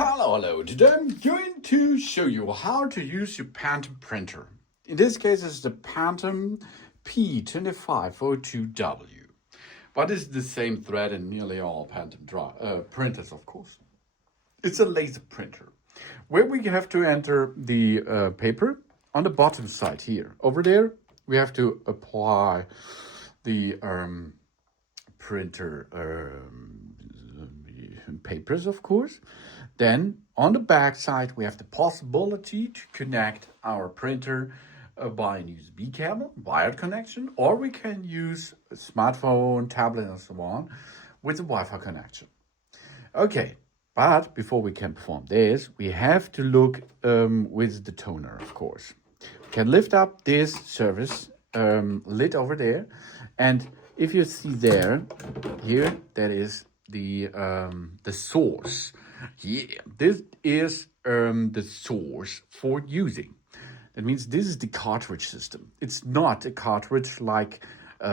Hello. Today I'm going to show you how to use your PANTUM printer. In this case, it's the PANTUM P2502W. But it's the same thread in nearly all PANTUM printers, of course. It's a laser printer, where we have to enter the paper on the bottom side here. Over there, we have to apply the printer papers, of course. Then on the back side, we have the possibility to connect our printer by a USB cable, wired connection, or we can use a smartphone, tablet, and so on with a Wi-Fi connection. Okay, but before we can perform this, we have to look with the toner, of course. We can lift up this surface lid over there, and if you see there, here, that is the source. Yeah, this is the source for using. That means this is the cartridge system. It's not a cartridge like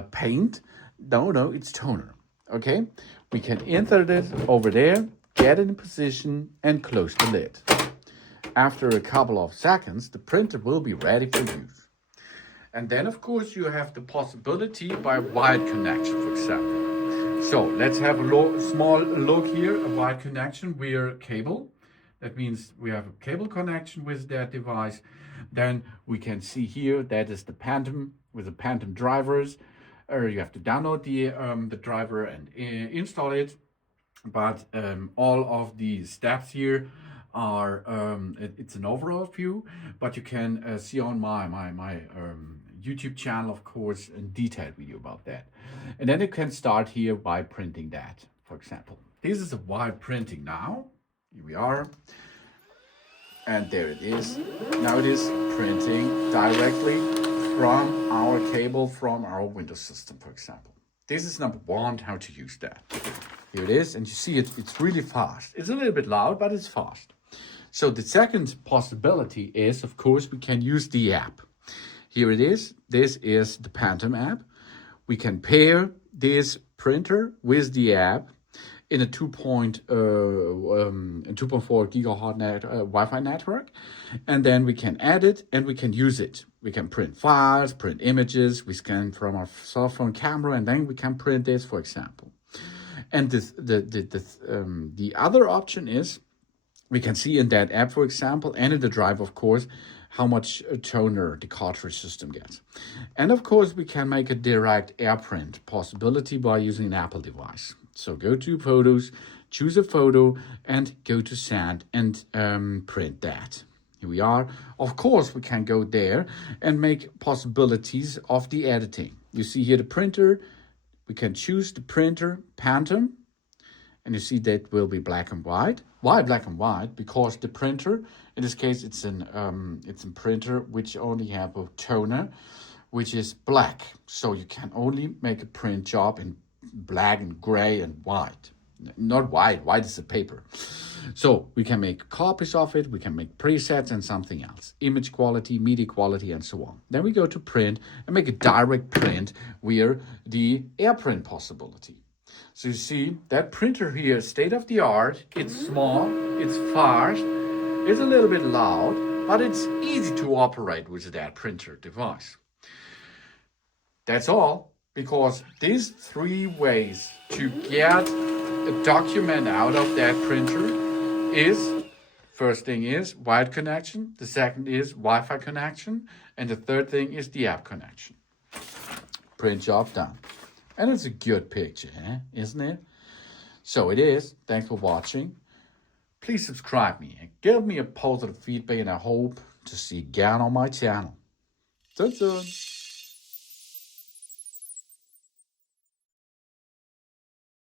paint. No, it's toner. Okay, we can insert it over there, get it in position, and close the lid. After a couple of seconds, the printer will be ready for use. And then, of course, you have the possibility by wired connection, for example. So let's have a small look here, a wired connection via cable. That means we have a cable connection with that device. Then we can see here that is the PANTUM with the PANTUM drivers. You have to download the driver and install it. But all of the steps here are, it's an overall view, but you can see on my YouTube channel, of course, a detailed video about that. And then you can start here by printing that, for example. This is a wire printing now. Here we are. And there it is. Now it is printing directly from our cable, from our Windows system, for example. This is number one, how to use that. Here it is, and you see it's really fast. It's a little bit loud, but it's fast. So the second possibility is, of course, we can use the app. Here it is. This is the PANTUM app. We can pair this printer with the app in a 2.4 gigahertz Wi-Fi network, and then we can add it and we can use it. We can print files, print images. We scan from our cell phone camera, and then we can print this, for example. And the other option is we can see in that app, for example, and in the drive, of course, how much toner the cartridge system gets. And of course, we can make a direct AirPrint possibility by using an Apple device. So go to Photos, choose a photo, and go to Send and print that. Here we are. Of course, we can go there and make possibilities of the editing. You see here the printer. We can choose the printer, PANTUM, and you see that will be black and white. Why black and white? Because the printer, in this case, it's a printer which only have a toner, which is black. So you can only make a print job in black and gray and white. Not white. White is the paper. So we can make copies of it. We can make presets and something else. Image quality, media quality, and so on. Then we go to print and make a direct print via the AirPrint possibility. So you see that printer here, state of the art. It's small, it's fast, it's a little bit loud, but it's easy to operate with that printer device. That's all, because these three ways to get a document out of that printer is, first thing is wired connection, the second is Wi-Fi connection, and the third thing is the app connection. Print job done. And it's a good picture, isn't it? So it is. Thanks for watching. Please subscribe me and give me a positive feedback, and I hope to see you again on my channel. Soon.